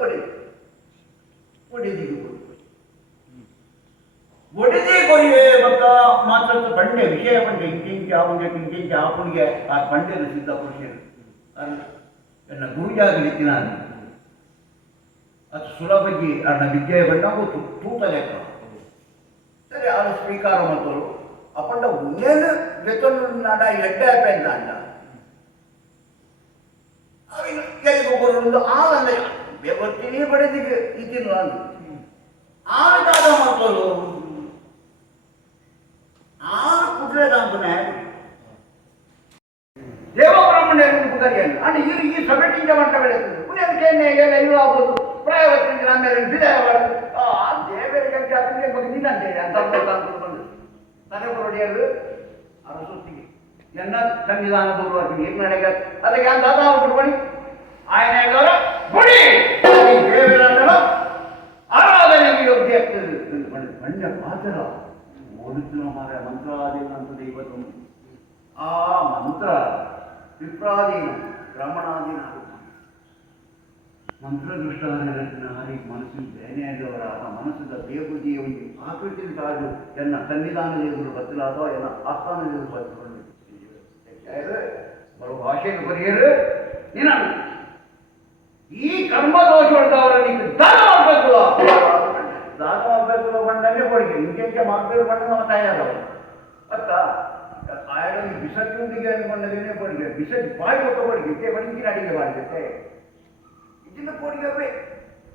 ಕೊಂಡು ಒಡೆದಿಗೆ ಒಡೆದಿ ಕೊಯ್ಯೆ ಮತ್ತ ಮಾತ್ರ ಬಂಡೆ, ವಿಷಯ ಬಂಡೆ ಇಂಕಿಂಚ ಅವನಿಗೆ ಇಂಕಿಂಚ ಆಪುನಿಗೆ ಆ ಬಂಡೆ ಸಿದ್ಧ ಪುರುಷರು. ಅಲ್ಲ ಎನ್ನ ಗುರುಜಾಗಲಿಕ್ಕೆ ನಾನು ಅದು ಸುಲಭಗಿ ಅನ್ನ ವಿದ್ಯೆ ಬಂಡ ಗೊತ್ತು ತೂತ ಲೆಕ್ಕ. ಸರಿ, ಅದು ಸ್ವೀಕಾರ ಮಾಡ್ತಾರೆ ಅಪ್ಪಂಡ ಉನ್ನೇನು ವೆತನು ನಾಡ ಎಡ್ಡ ಪೆಂದ ಅಂಡ ಅವಿನ ಕೆಳಗೆ ಆ ಆಗಂದ ಬೆವರ್ತಿನೇ ಪಡೆದಿಗೆ ಇದ್ದೀನಿ ನಾನು ಆಳದಾದ ಮಕ್ಕಳು ಆಳು ಕುಟ್ಲೇದಾಂಪನ ದೇವಬ್ರಾಹ್ಮಣರು ಕುದರಿಯನ್ನು ಅಣ್ಣ ಈ ಈ ಸಮಿತಿಯಿಂದ ಮಂಟ ಬೆಳೆಯುತ್ತದೆ ಪುಣ್ಯಕ್ಕೆ ಎಲ್ಲ ಇವು ಆಗ್ಬೋದು ಪ್ರಾಯವಾಗಿ ಆಮೇಲೆ ಬಿದಾಯ ಮಾಡುದು ಆ ದೇವರಿಗೆ ಅದನ್ನೇ ಬಗ್ಗೆ ನೀನಂತೆ ಅಂತ ಅಂದ್ಕೊಂಡು ತಲೆಬರೊಡೆಯರು ಅರಸುತ್ತಿಗೆ ಎನ್ನ ಸಂವಿಧಾನ ಪೂರ್ವವಾಗಿ ನೀರು ನಡೆಯ ಅದಕ್ಕೆ ಅಂತ ಅದಾವ ಬಿಡ್ಬಣಿ ಆಯನ ಕೊಡಿ ದೇವರಾದಳ ಆರಾಧನೆಗೆ ಯೋಗ್ಯ ಆಗ್ತದೆ ಬಂಡ ಮಾತ್ರ ಓದುತ್ತಿನ ಮಾರ ಮಂತ್ರ ಇವತ್ತು ಆ ಮಂತ್ರ ವಿಪ್ರಾಧೀನ ಬ್ರಾಹ್ಮಣಾಧೀನ ಮಂತ್ರದೃಷ್ಟಾನರತ್ನ ಹಾರಿ ಮನಸ್ಸು ಬೇನೆಯಾದವರ ಆ ಮನಸ್ಸದ ದೇಗುದಿಯ ಒಂದು ಆಕೃತಿ ಕಾದು ಎನ್ನ ಸನ್ನಿಧಾನ ದೇವರು ಬದಲಾದ ಎನ್ನ ಆಸ್ಥಾನ ದೇವರು ಬದಲು ಬರುವ ಭಾಷೆಗೆ ಬರೆಯಲು ನಿನ್ನ ಈ ಕರ್ಮ ದೋಷ ಹೊಡೆದವರ ನೀನು ದಾನ ಮಾಡಬೇಕು ದಾನ ಮಾಡಬೇಕು ಬಂದಂಗೆ ಹೋಗಿ ಇಂಕೆಂಕೆ ಮಾಡಬೇಕು ಬಂದ ನಮ್ಮ ತಾಯಾದವರು ಅತ್ತ ಆಯಡ ಬಿಸಕ್ಕಿಯೊಂದಿಗೆ ಅನ್ಕೊಂಡದೇನೆ ಕೊಡಿಗೆ ಬಿಸಕ್ ಬಾಯಿ ಕೊಟ್ಟು ಕೊಡಿಗೆ ಇದ್ದೇ ಬಡಿಗೆ ಅಡಿಗೆ ಮಾಡಿದೆ ಇದನ್ನ ಕೊಡಿಗೆ ಅವೇ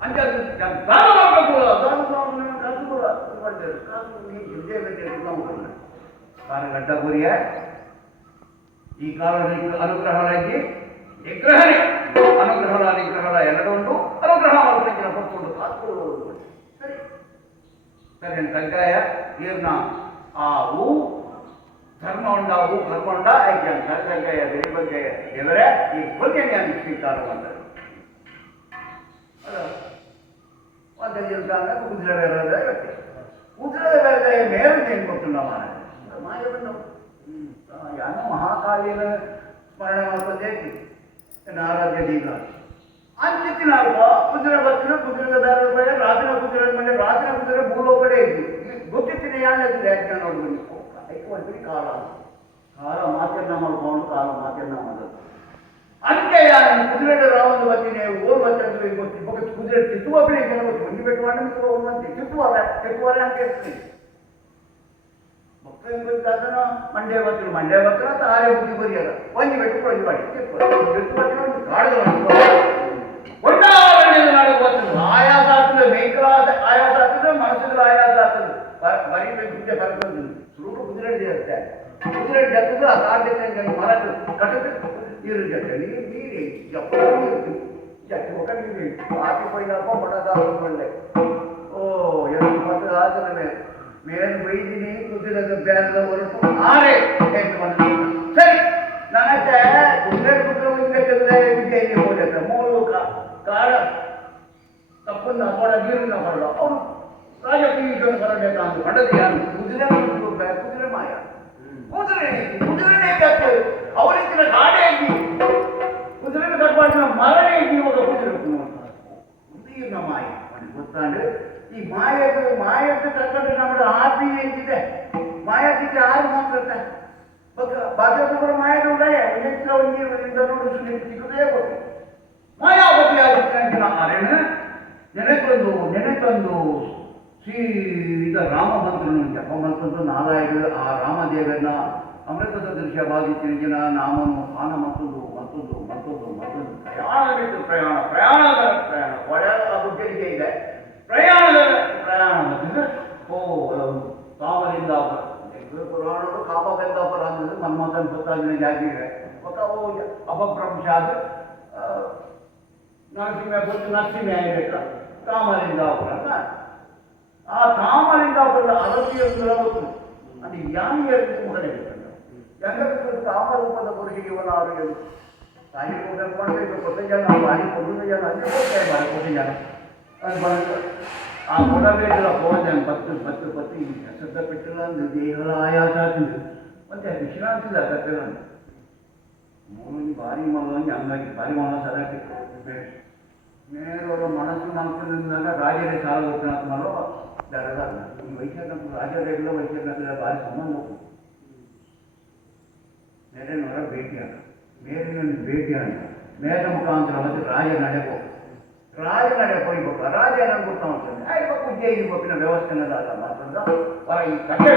ಅಂತ ದಾನ ಮಾಡಬೇಕು ದಾನ ಮಾಡಬೇಕು ಕಾಸು ಕೂಡ ಮಾಡಿದ್ದಾರೆ ಕಾಸು ನಾವು ಗಡ್ಡ ಈ ಕಾಲದಲ್ಲಿ ಅನುಗ್ರಹವಾಗಿ ನಿಗ್ರಹಣೆ ಅನುಗ್ರಹದ ನಿಗ್ರಹದ ಎರಡು ಉಂಟು ಅನುಗ್ರಹ ಮಾಡಬೇಕಿನ ಕೊಟ್ಟು ಕಾತ್ಕೊಳ್ಳುವುದು ಸರಿ ಸರಿ ಕಗ್ಗಾಯ ಈರ್ನ ಆ ಹೂ ಧರ್ಮ ಉಂಡ ಹೂ ಕರ್ಮ ಉಂಡ ಐಕ್ಯ ಕಗ್ಗಾಯ ಬಗ್ಗೆ ಇವರೇ ಈ ಬಗ್ಗೆ ನಾನು ಸ್ವೀಕಾರ ಮಾಡ್ತಾರೆ ಒಂದು ಕುದುರೆ ಬೇರೆ ಮೇಲು ಏನು ಗೊತ್ತು ನಮ್ಮ ಮಾಯ ಬಂದವು ಯಾನೋ ಮಹಾಕಾಳಿನ ಸ್ಮರಣೆ ಆರಾಧ್ಯ ದೀಪ ಅಂಚಿತ್ತಿನ ಕುದುರೆ ಬತ್ತಿನ ಕುದುರೆ ಬೇರೆ ರೂಪಾಯಿ ರಾತ್ರಿನ ಕುದುರೆ ಮೇಲೆ ರಾತ್ರಿನ ಕುದುರೆ ಮೂರು ಕಡೆ ಇದ್ದು ಗೊತ್ತಿತ್ತಿನ ಯಾನಿದೆ ಯಾಕೆ ನೋಡ್ಬಂದು ಐಕೊಂಡ್ರಿ ಕಾಲ ಕಾಲ ಮಾತನ್ನ ಮಾಡ್ಕೊಂಡು ಕಾಲ ಮಾತನ್ನ ಮಾಡೋದು ಅದಕ್ಕೆ ಯಾರು ಕುದುರೆ ರಾವಣ ಬತ್ತಿನೇ ಓರ್ ಬತ್ತೆ ಗೊತ್ತಿ ಬೊಕ್ಕ ಕುದುರೆ ತಿತ್ತುವ ಬೆಳೆ ಗೊತ್ತು ಒಂದು ಬೆಟ್ಟು ಮಾಡಿ ಓರ್ ಬಂತಿ ಮಕ್ಕಳಿಗೆ ಗೊತ್ತಾದನ ಮಂಡ್ಯ ಬತ್ತರು ಮಂಡ್ಯ ಬತ್ತರ ತಾರೆ ಬುದ್ಧಿ ಬರಿಯಲ್ಲ ಒಂಜಿ ಬೆಟ್ಟು ಕೊಡಿ ಮಾಡಿ ಬೆಟ್ಟು ಬತ್ತಿನ ಒಂದು ಕಾಡಿಗೆ ಒಂದಾವರಣೆಯಲ್ಲಿ ನಾಳೆ ಬರ್ತದೆ ಆಯಾಸ ಆಗ್ತದೆ ಮೇಕಲಾದ ಆಯಾಸ ಆಗ್ತದೆ ಮನಸ್ಸಿಗೆ ಆಯಾಸ ಆಗ್ತದೆ ಬರೀಬೇಕು ಮುಂದೆ ಬರ್ತದೆ ಸುರುಳು ಕುದುರೆ ಇರುತ್ತೆ ಕುದುರೆ ಜತ್ತದು ಆ ಕಾಡ್ಯತೆ ಮರ ಕಟ್ಟದು ನೀರು ಜತ್ತೆ ನೀರು ನೀರು ಜಪ್ಪ ನೀರು ಜಟ್ಟು ಒಕ್ಕ ನೀರು ಆಕೆ ಪೈನಪ್ಪ ಮಠದ ಒಳ್ಳೆ ಓ ಎಷ್ಟು ಮಟ್ಟದ ಆಚರಣೆ ಮೇಲ್ ಬೈದಿನಿ ಕುದುರೆದ ಬ್ಯಾರದ ಹೊರಟು ಆರೆ ಎಂದು ಬಂದು ಸರಿ ನನಗೆ ಕುದುರೆ ಕುದುರೆ ಮುಂದೆ ವಿದ್ಯೆಯಲ್ಲಿ ಹೋದ ಮೂರು ಕಾಡ ತಪ್ಪನ್ನ ಹೊರ ನೀರನ್ನ ಹೊರಡ ಅವನು ರಾಜಕೀಯ ಹೊರಬೇಕಂತ ಹೊಡೆದು ಯಾರು ಕುದುರೆ ಕುದುರೆ ಮಾಯ ಕುದುರೆ ಕುದುರೆನೇ ಕಟ್ಟು ಅವರಿದ್ದ ಗಾಡಿ ಕುದುರೆ ಕಟ್ಪಾಡಿನ ಮರನೇ ಇವಾಗ ಕುದುರೆ ನೀರಿನ ಮಾಯ ಗೊತ್ತಾಂಡು ಈ ಮಾಯದ ಮಾಯದ ತಕ್ಕಂತೆ ನಮ್ಮ ಆಪಿ ಎಂತಿದೆ ಮಾಯದಿಕ್ಕೆ ಆರು ಮಾತ್ರ ಇರ್ತಾರೆ ಬಾಧ್ಯೊಬ್ಬರ ಮಾಯದ ಉಂಟಾಯ ಹೆಚ್ಚಿನ ನೀರು ನೋಡು ಸುಮ್ಮನೆ ಸಿಕ್ಕದೇ ಹೋಗಿ ಮಾಯಾವತಿ ಆಗುತ್ತೆ ಅಂತ ಅರೇನು ನೆನೆತಂದು ನೆನೆತಂದು ಸೀದ ಮಂತ್ರನು ಜಪ ಮಲ್ಪಂದು ನಾರಾಯಣ ಆ ರಾಮದೇವನ ಅಮೃತದ ದೃಶ್ಯವಾಗಿ ತಿರುಗಿನ ನಾಮನು ಪಾನ ಮತ್ತೊಂದು ಮತ್ತೊಂದು ಮತ್ತೊಂದು ಮತ್ತೊಂದು. ಪ್ರಯಾಣ ಬೇಕು, ಪ್ರಯಾಣ. ಪ್ರಯಾಣದ ಪ್ರಯಾಣ. ಒಳ್ಳೆಯ ಬುದ್ಧಿಗೆ ಇದೆ. ಪ್ರಯಾಣದ ಪ್ರಯಾಣ. ಮತ್ತಿದ್ರೆ ಓ ಕಾಮದಿಂದ ಪುರಾಣಗಳು ಕಾಮಗಂಧಾಪುರ ಅಂದ್ರೆ ಮನ್ಮಥನ್ ಗೊತ್ತಾಗಿನ ಜಾಗಿವೆ ಒಕ್ಕ ಓ ಅಪಭ್ರಂಶಾದ ನರಸಿಂಹ ಗೊತ್ತು ನರಸಿಂಹ ಆಗಬೇಕ ಕಾಮಲಿಂಗಾಪುರ ಅಲ್ಲ ಆ ಕಾಮಲಿಂಗಾಪುರದ ಅರಸಿಯ ಗೊತ್ತು ಅದು ಯಾನಿಗೆ ಮುಖನೇ ಹೆಂಗ ಕಾಮರೂಪದ ಪುರುಷಿಗೆ ಇವನ ಆರೋಗ್ಯ ತಾಯಿ ಕೊಡಬೇಕು ಮಾಡಬೇಕು ಕೊಟ್ಟ ಜನ ಬಾಡಿ ಕೊಡುವ ಜನ ಅಲ್ಲಿ ಹೋಗ್ತಾರೆ ಬಾಡಿ ಕೊಟ್ಟ ಜನ ಅದು ಬಂದು ಪತ್ತು ಪತ್ತು ಪತ್ತು, ಈ ಹೆಸದ ಬಿಟ್ಟಿಲ್ಲ ಅಂದ್ರೆ ದೇಹದ ಆಯಾಸ ಆಗ್ತದೆ ಮತ್ತೆ ವಿಶ್ರಾಂತಿಲ್ಲ ಕತ್ತಲ ಮೂರು ಭಾರಿ ಮಲ್ಲ ಹಂಗಾಗಿ, ಭಾರಿ ಮಲ್ಲ ಸದಕ್ಕೆ ನೇರವಾದ ಮನಸ್ಸು ಮನಸ್ಸಿನಿಂದಾಗ ರಾಜರೇ ಸಾಲ ಗೊತ್ತಿನೋ ದರದ ಈ ವೈಶ್ಯಕಂತ ರಾಜರೆಲ್ಲ ವೈಶ್ಯಕಂತ ಭಾರಿ ಸಂಬಂಧ ಮೇಲಿನವರ ಭೇಟಿಯಾಗ ಮೇಲಿನ ಭೇಟಿಯಾಗ ಮೇಲ ಮುಖಾಂತರ ಮತ್ತೆ ರಾಜ ನಡೆಬೋ ರಾಜ ನಡೆ ಹೋಗ್ಬೇಕು ರಾಜ ಏನಂತ ಗೊತ್ತಾಗ್ತದೆ ಆಯ್ತು ಉಜ್ಜಯಿನಿ ಬೊಪ್ಪಿನ ವ್ಯವಸ್ಥೆ ಅಲ್ಲ ಮಾತ್ರ. ಹೊರ ಈ ಕಟ್ಟೆ.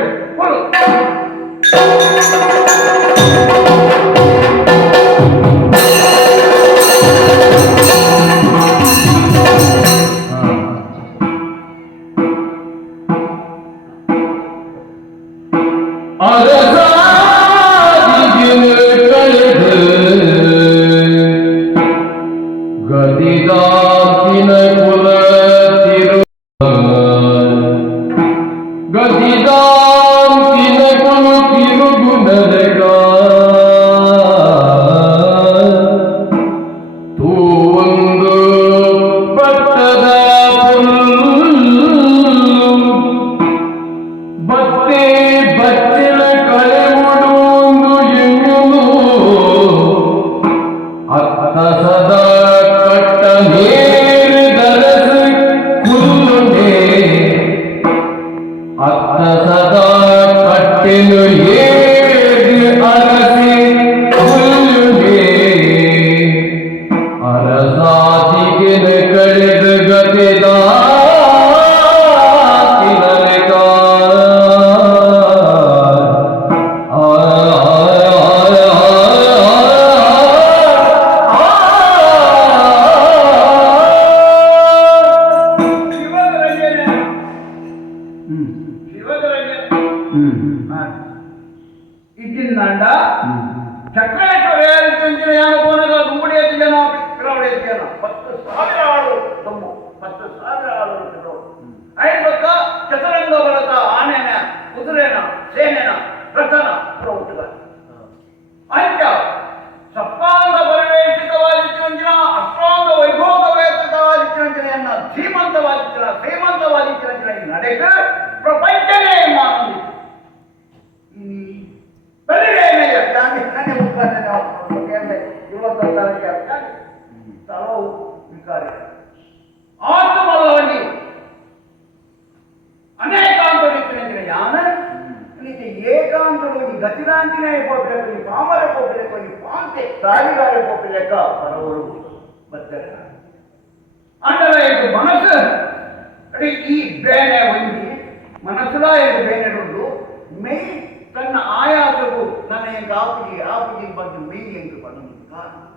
রে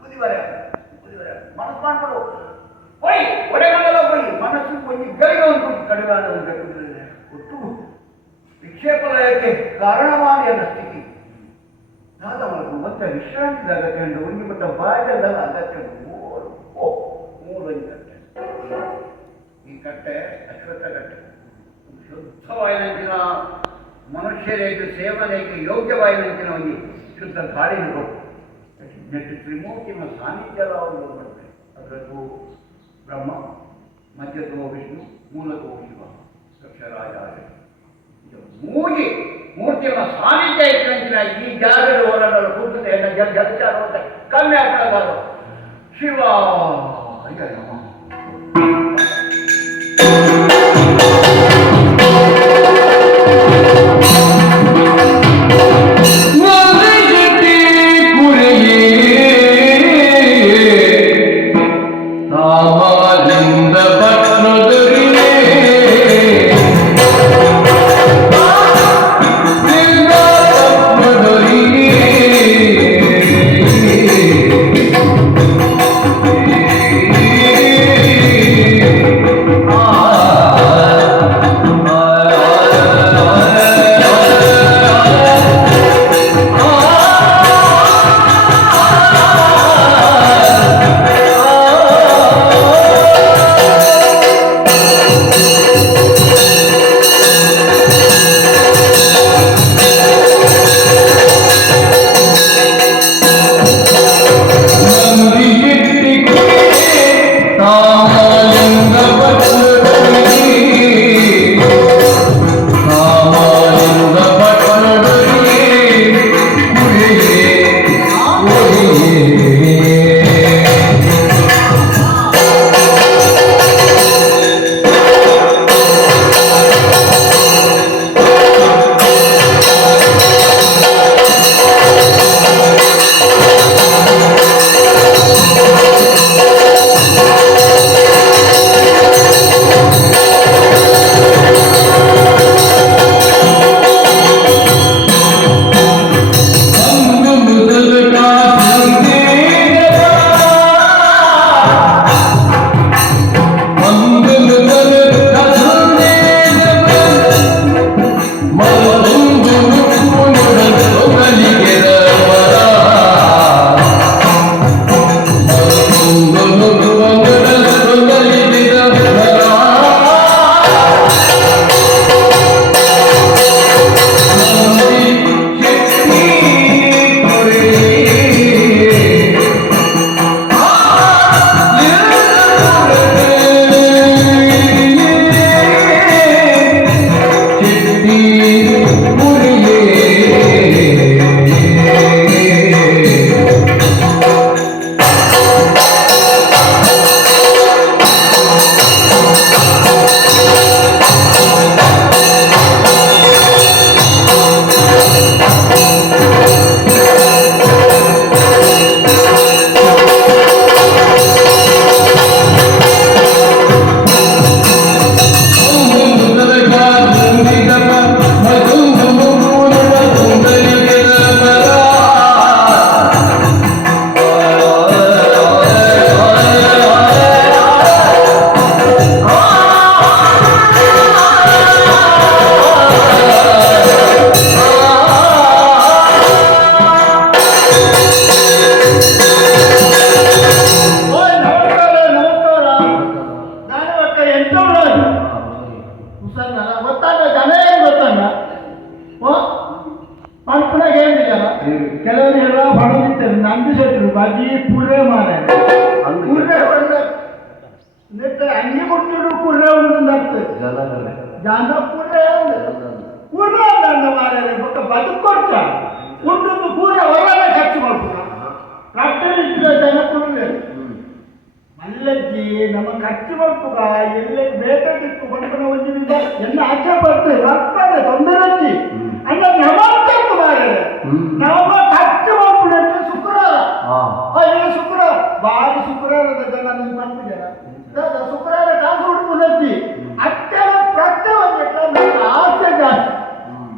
புதி வர புதி வர மனசுதான் பண்ணும் போய் ಒಡೆಗಣ್ಣೆಲ್ಲ ಮನಸ್ಸು ಕೊಂಚ ಗಳಿಗೆ ಒಂದು ಕಡಿಮೆ ಅನ್ನೋದಕ್ಕೆ ಒಟ್ಟು ವಿಕ್ಷೇಪ ಲಯಕ್ಕೆ ಕಾರಣವಾಗಿ ಅನ್ನೋ ಸ್ಥಿತಿ. ಮತ್ತೆ ವಿಶ್ರಾಂತಿದ ಅಗತ್ಯ ಉಂಟು ಒಂದು ಮತ್ತೆ ಬಾಯಲ್ಲ ಅಗತ್ಯ ಮೂರು ಮೂರು ಐದು ಕಟ್ಟೆ ಈ ಕಟ್ಟೆ ಅಶ್ವತ್ಥ ಕಟ್ಟೆ ಶುದ್ಧ ವಾಯುನಂಚಿನ ಮನುಷ್ಯರೇಗೆ ಸೇವನೆಗೆ ಯೋಗ್ಯ ಒಂದು ಶುದ್ಧ ಗಾಳಿ ಕೊಟ್ಟು ನೆಟ್ಟು ತ್ರಿಮೂರ್ತಿಯ ಸಾನ್ನಿಧ್ಯ ಅವರು ಬರ್ತದೆ ಅದರದ್ದು ಬ್ರಹ್ಮ ಮಧ್ಯತೋ ವಿಷ್ಣು ಮೂಲತೋ ಶಿವ ಅಕ್ಷರಾಜ ಮೂಗಿ ಮೂರ್ತಿಯ ಸಾನ್ನಿಧ್ಯ ಇಟ್ಟಿನ ಈ ಜಾಗದ ಹೊರಡಲು ಕೂತದೆ ಕಮ್ಮಿ ಆಗ್ಬಿಡೋದು ಶಿವ ಎಲ್ಲಜ್ಜಿ ನಮ್ಮ ಖರ್ಚು ಬರ್ತದ ಎಲ್ಲ ಬೇಕಾಗಿತ್ತು ಬಂದು ಒಂದಿನಿಂದ ಎಲ್ಲ ಆಚೆ ಬರ್ತದೆ ಬರ್ತದೆ ತೊಂದರೆ ಅಜ್ಜಿ ಅಂದ್ರೆ ನಮಂತಕ್ಕೂ ನಮ್ಮ ಖರ್ಚು ಮಾಡ್ಕೊಂಡು ಶುಕ್ರವಾರ. ಅಯ್ಯೋ ಶುಕ್ರವಾರ. ಬಾರಿ ಶುಕ್ರವಾರದ ಜನ ನೀವು ಬಂದಿದ್ದೀರ ಶುಕ್ರವಾರ ಕಾಸು ಹುಡುಕೊಂಡು ಅಜ್ಜಿ ಅಕ್ಕನ ಪ್ರತ್ಯೇಕ ಆಸೆ ಜಾಸ್ತಿ.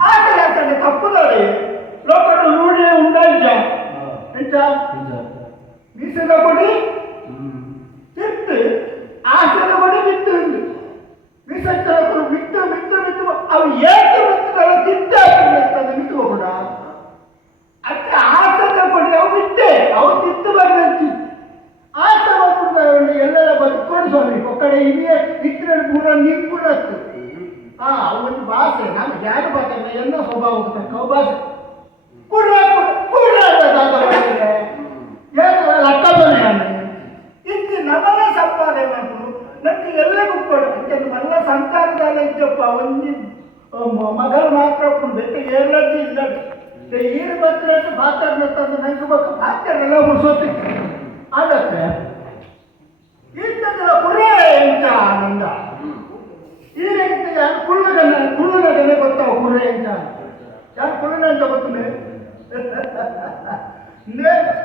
ಆಸೆ ಜಾಸ್ತಿ ತಪ್ಪುದಾರೆ ಲೋಕದ ರೂಢಿ ಉಂಟಾಯ್ತ ಎಂತ? ಮೀಸೆ ತಗೊಳ್ಳಿ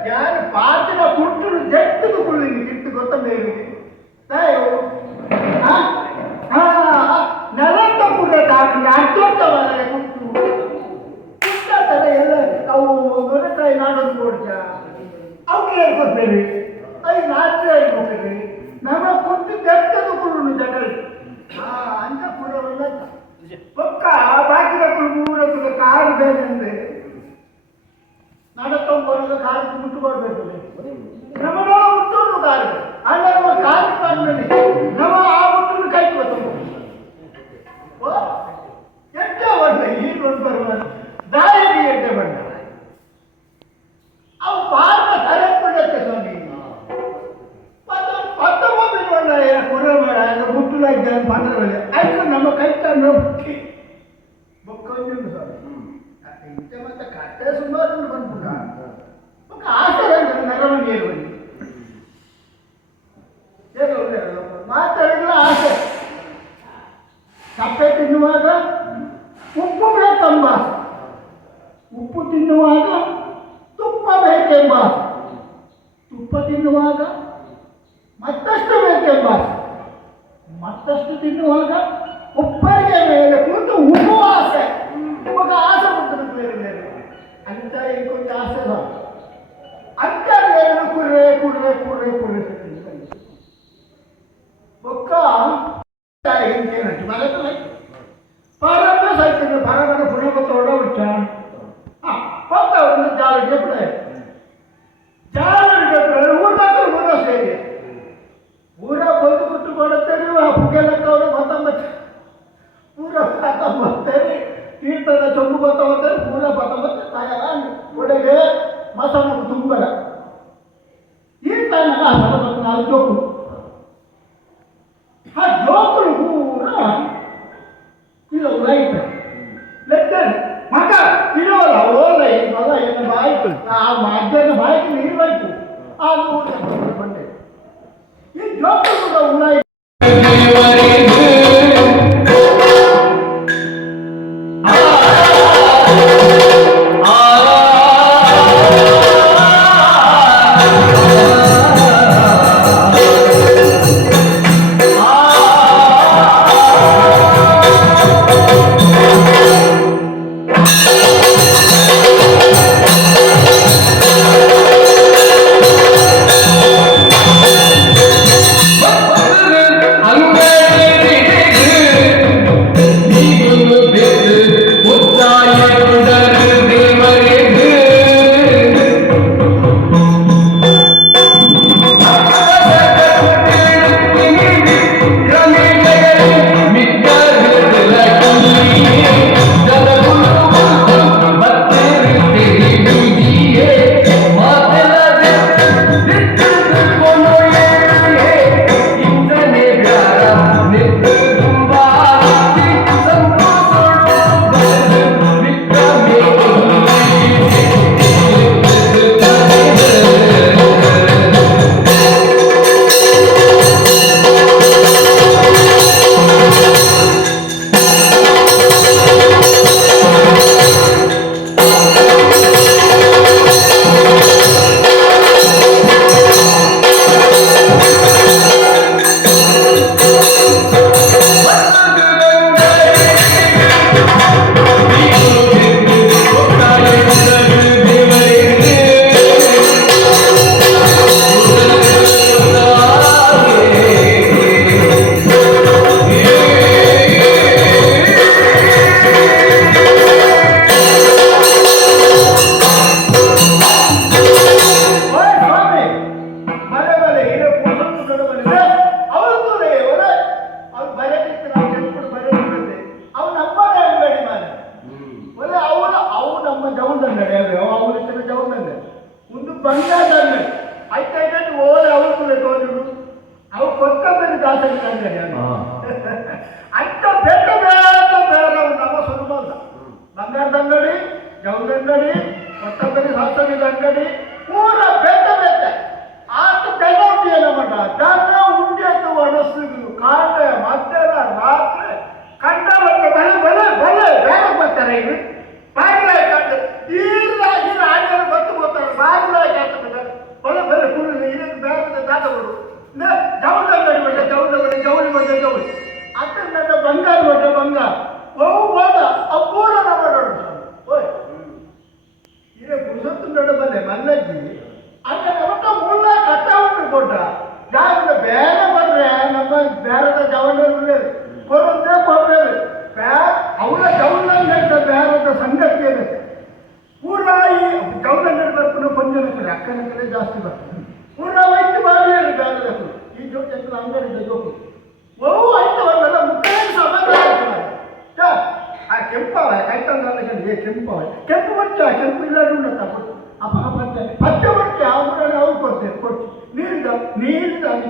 ज्ञान पार्टी ತುಪ್ಪ ತಿನ್ನುವಾಗ ಮತ್ತಷ್ಟು ಬೇಕೆಂಬ ಮತ್ತಷ್ಟು ತಿನ್ನುವಾಗ ಒಬ್ಬರಿಗೆ ಮೇಲೆ ಕುರಿತು ಉಪವಾಸೆ ನಿಮಗೆ ಆಸೆ ಬರ್ತದೆ ಬೇರೆ ಅಂತ ಈ ಕುರಿತು ಆಸೆ ಅಂತ ಬೇರೆ ಕುರ್ರೆ ಕುರ್ರೆ ಕುರ್ರೆ ಕುರ್ರೆ. 三个啊。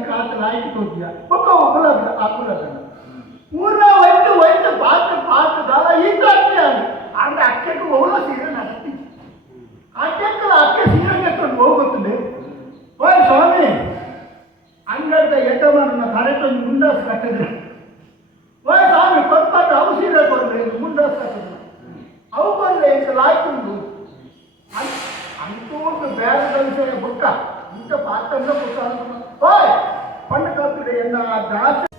காத்துல ஆக்கி கொடுத்தியா பக்கம் உலக அக்குலகன் ಮೂರನೇ ವೈಟ್ ವೈಟ್ ಬಾತ್ ಬಾತು ದಾಲ ಈ ಅತ್ತೆ ಅಂದ್ರೆ ಅಕ್ಕಕ್ಕೆ ಒಳ್ಳೆ ಸೀರೆ ನಡತಿ. ಅಕ್ಕಕ್ಕಲ್ಲ ಅಕ್ಕೆ ಸೀರೆ ಎತ್ಕೊಂಡು ಹೋಗುತ್ತದೆ ಓಯ್ ಸ್ವಾಮಿ ಅಂಗಡದ ಯಜಮಾನನ ಕರೆಕ್ಟೊಂದು ಮುಂಡಾಸ್ ಕಟ್ಟಿದ್ರೆ. ಓಯ್ ಸ್ವಾಮಿ ಕೊಟ್ಪಾಟ ಅವು ಸೀರೆ ಬಂದ್ರೆ ಇದು ಮುಂಡಾಸ್ ಕಟ್ಟಿದ್ರು. ಅವು ಬಂದ್ರೆ ಇದು ಲಾಯ್ಕೊಂಡು ಅಂತೂ ಬೇರೆ ಕೆಲಸ ಬುಕ್ಕ. இந்த பார்த்தோம்னா புத்தாலும் ஓய் பண்ண காப்பிட என்ன